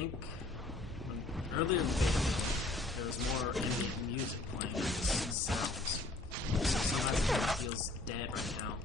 think earlier in the video, there was more ambient music playing than sounds. So sometimes it feels dead right now,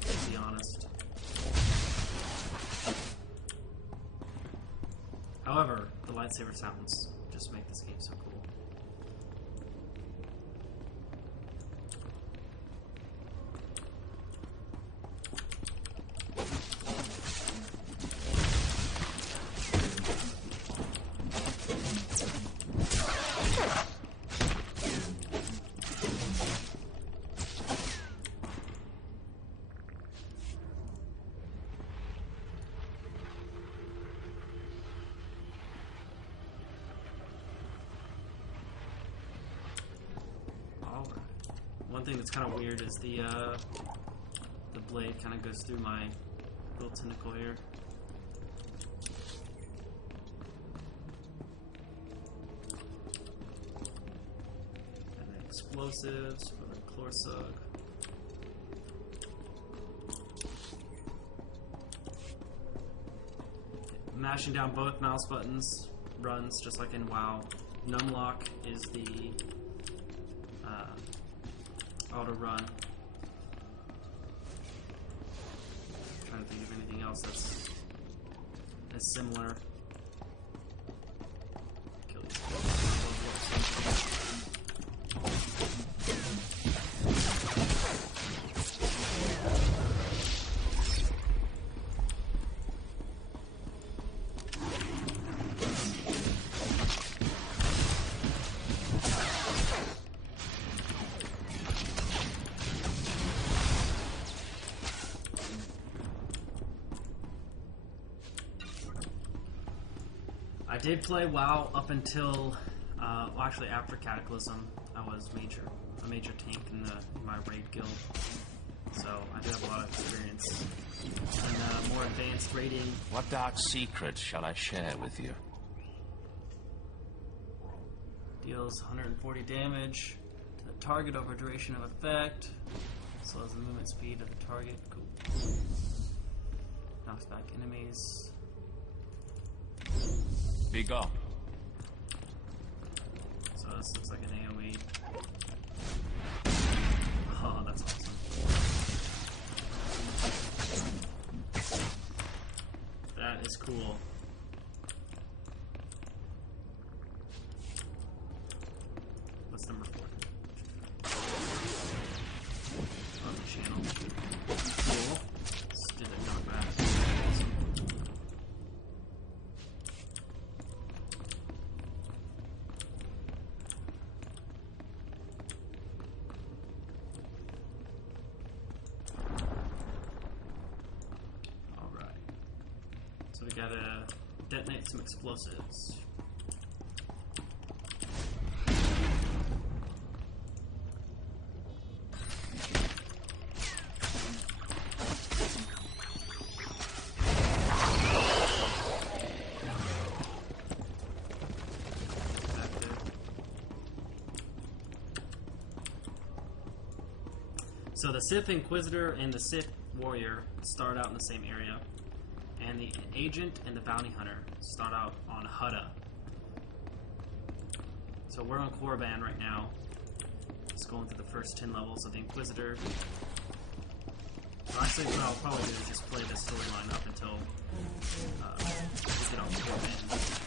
to be honest. However, the lightsaber sounds just make this game so cool. One thing that's kind of weird is the blade kind of goes through my little tentacle here. And then explosives for the Clorsug. Mashing down both mouse buttons runs just like in WoW. Numlock is the auto run. I'm trying to think of anything else that's similar. Kill these I did play WoW up until, well, actually after Cataclysm. I was a major tank in my raid guild, so I do have a lot of experience in more advanced raiding. What dark secret shall I share with you? Deals 140 damage to the target over duration of effect, as well as the movement speed of the target. Cool. Knocks back enemies. Be gone. So this looks like an AoE. Oh, that's awesome. That is cool. What's number 4? On the channel. Cool. Let's do the knockback. So we gotta detonate some explosives. So the Sith Inquisitor and the Sith Warrior start out in the same area. And the Agent and the Bounty Hunter start out on Hutta. So we're on Korriban right now. Just going through the first 10 levels of the Inquisitor. Well, actually, what I'll probably do is just play this storyline up until we get off Korriban.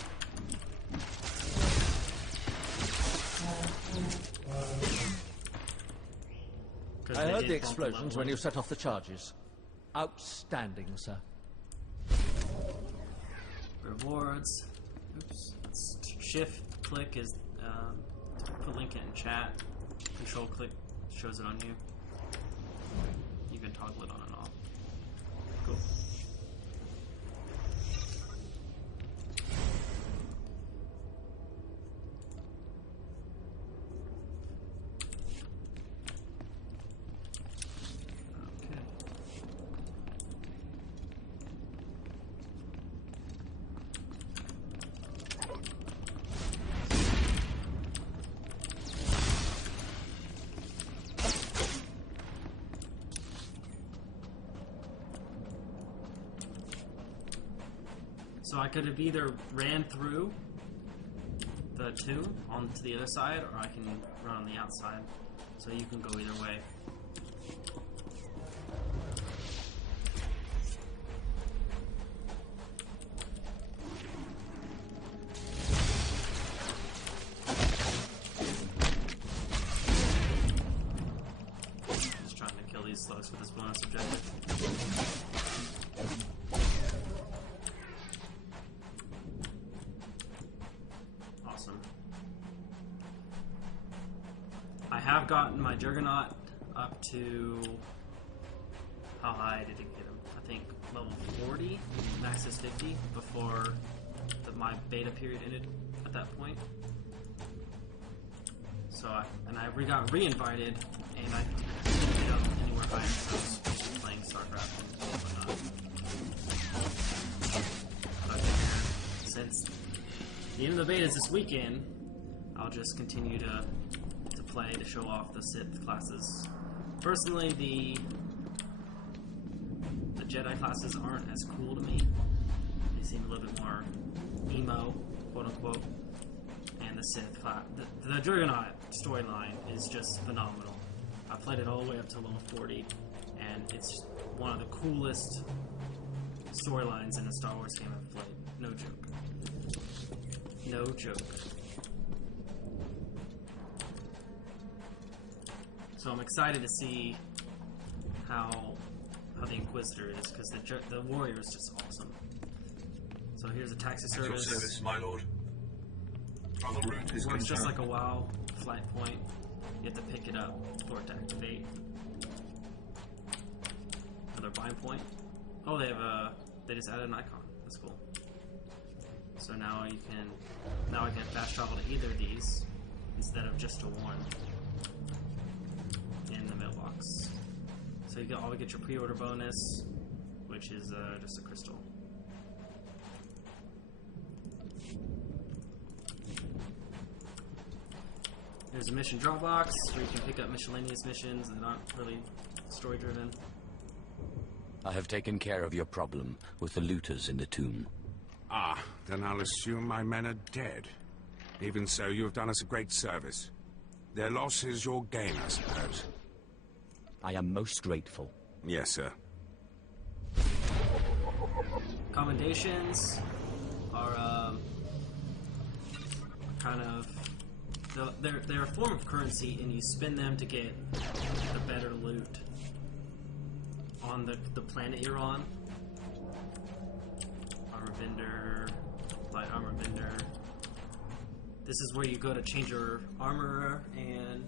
I heard the explosions when you set off the charges. Outstanding, sir. Rewards. Oops. Shift click is put link in chat. Control click shows it on you. You can toggle it on and off. Cool. So I could have either ran through the tomb onto the other side, or I can run on the outside. So you can go either way. Just trying to kill these slugs with this bonus objective. I have gotten my Juggernaut up to... How high did it get him? I think level 40, max is 50, before my beta period ended at that point. So I got re-invited, and I didn't get up anywhere higher, so I was just playing StarCraft and whatnot. But since the end of the beta is this weekend, I'll just continue to play to show off the Sith classes. Personally, the Jedi classes aren't as cool to me. They seem a little bit more emo, quote unquote. And the Sith class, the Juggernaut storyline is just phenomenal. I played it all the way up to level 40, and it's one of the coolest storylines in a Star Wars game I've played. No joke. No joke. So I'm excited to see how the Inquisitor is, because the warrior is just awesome. So here's a taxi At your service. service, my lord. Travel route is It works just confirmed. like a WoW flight point. You have to pick it up for it to activate. Another bind point. Oh, they just added an icon. That's cool. So now I can fast travel to either of these instead of just to one in the mailbox. So you always get your pre-order bonus, which is just a crystal. There's a mission drop box where you can pick up miscellaneous missions that aren't really story driven. I have taken care of your problem with the looters in the tomb. Ah, then I'll assume my men are dead. Even so, you have done us a great service. Their loss is your gain, I suppose. I am most grateful. Yes, sir. Commendations are kind of... They're a form of currency, and you spend them to get the better loot on the planet you're on. Armor vendor, light armor vendor. This is where you go to change your armor and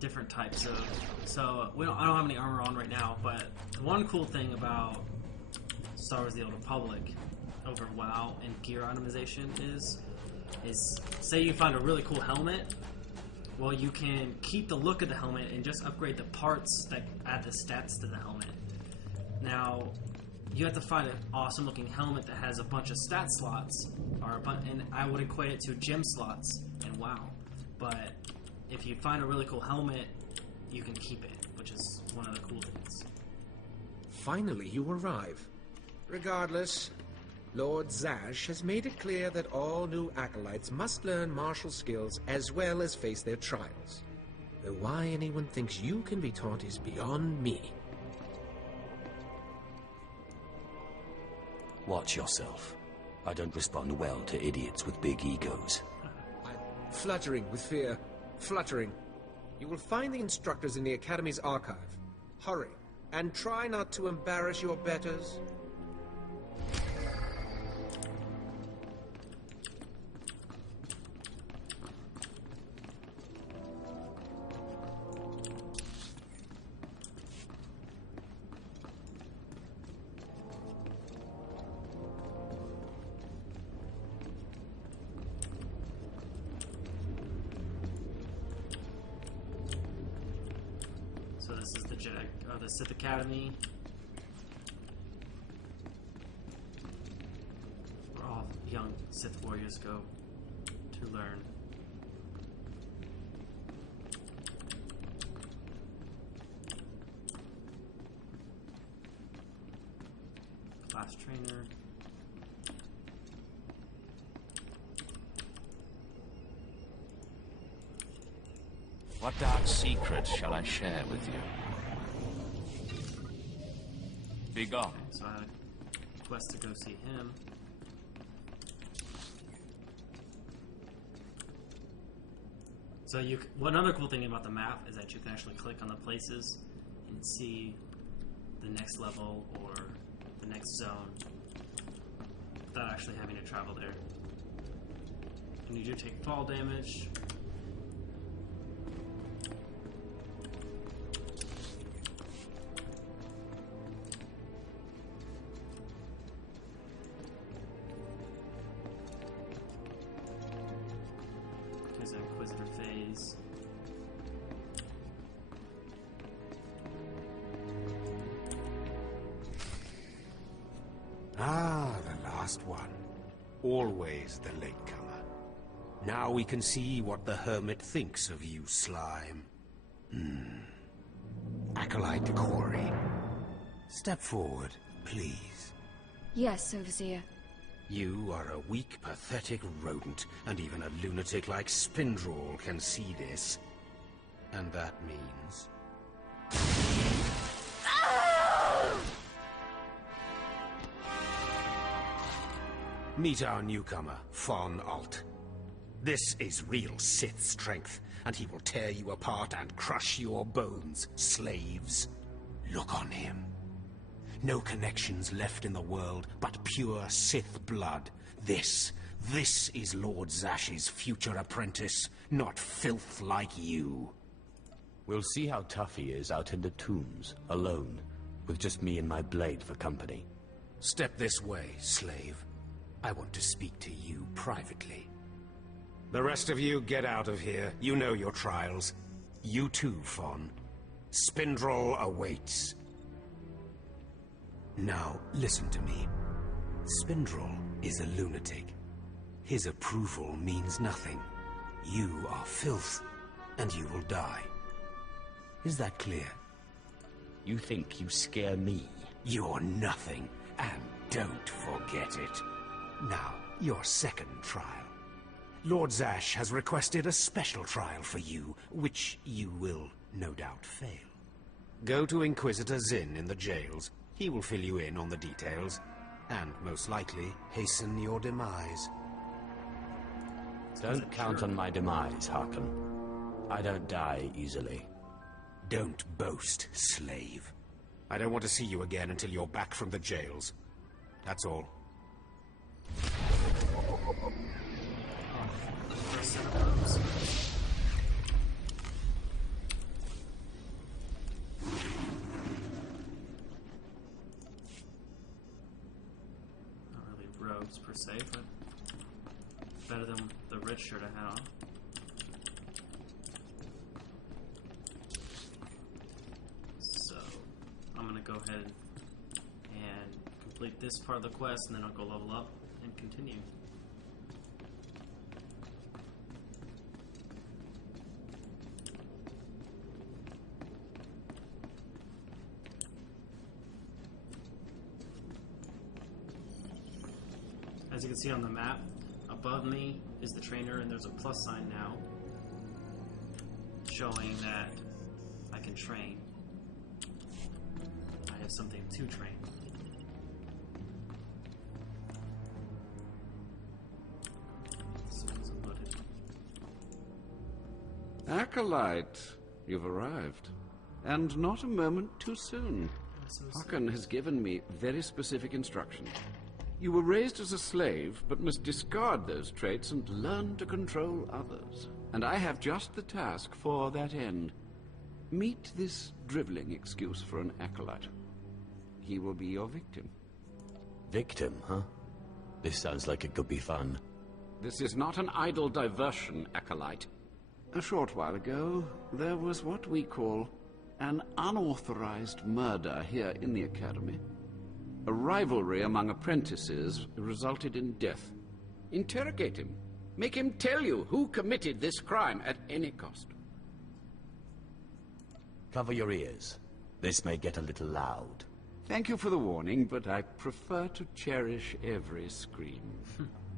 different types of... So, I don't have any armor on right now, but one cool thing about Star Wars The Old Republic over WoW and gear itemization is say you find a really cool helmet, well, you can keep the look of the helmet and just upgrade the parts that add the stats to the helmet. Now, you have to find an awesome looking helmet that has a bunch of stat slots, and I would equate it to gem slots in WoW. But if you find a really cool helmet, you can keep it, which is one of the cool things. Finally, you arrive. Regardless, Lord Zash has made it clear that all new acolytes must learn martial skills as well as face their trials. Though why anyone thinks you can be taught is beyond me. Watch yourself. I don't respond well to idiots with big egos. I'm fluttering with fear. Fluttering. You will find the instructors in the Academy's archive. Hurry, and try not to embarrass your betters. So this is the Sith Academy. Where all young Sith warriors go to learn. Class trainer. What dark secret shall I share with you? Be gone. So I had a quest to go see him. So one other cool thing about the map is that you can actually click on the places and see the next level or the next zone without actually having to travel there. And you do take fall damage. There's an Inquisitor phase. Ah, the last one. Always the latecomer. Now we can see what the Hermit thinks of you, Slime. Acolyte Corey. Step forward, please. Yes, Overseer. You are a weak, pathetic rodent, and even a lunatic like Spindrel can see this. And that means... Meet our newcomer, Von Alt. This is real Sith strength, and he will tear you apart and crush your bones, slaves. Look on him. No connections left in the world, but pure Sith blood. This is Lord Zash's future apprentice, not filth like you. We'll see how tough he is out in the tombs, alone, with just me and my blade for company. Step this way, slave. I want to speak to you privately. The rest of you get out of here. You know your trials. You too, Fawn. Spindrel awaits. Now, listen to me. Spindrel is a lunatic. His approval means nothing. You are filth, and you will die. Is that clear? You think you scare me? You're nothing, and don't forget it. Now, your second trial. Lord Zash has requested a special trial for you, which you will no doubt fail. Go to Inquisitor Zinn in the jails. He will fill you in on the details, and most likely hasten your demise. Don't count on my demise, Harkin. I don't die easily. Don't boast, slave. I don't want to see you again until you're back from the jails. That's all. First set of robes. Not really robes per se, but better than the red shirt I had on. So I'm gonna go ahead and complete this part of the quest, and then I'll go level up and continue. As you can see on the map, above me is the trainer, and there's a plus sign now showing that I can train. I have something to train. Acolyte, you've arrived. And not a moment too soon. Harkin has given me very specific instructions. You were raised as a slave, but must discard those traits and learn to control others. And I have just the task for that end. Meet this driveling excuse for an acolyte. He will be your victim. Victim, huh? This sounds like it could be fun. This is not an idle diversion, acolyte. A short while ago, there was what we call an unauthorized murder here in the Academy. A rivalry among apprentices resulted in death. Interrogate him. Make him tell you who committed this crime at any cost. Cover your ears. This may get a little loud. Thank you for the warning, but I prefer to cherish every scream.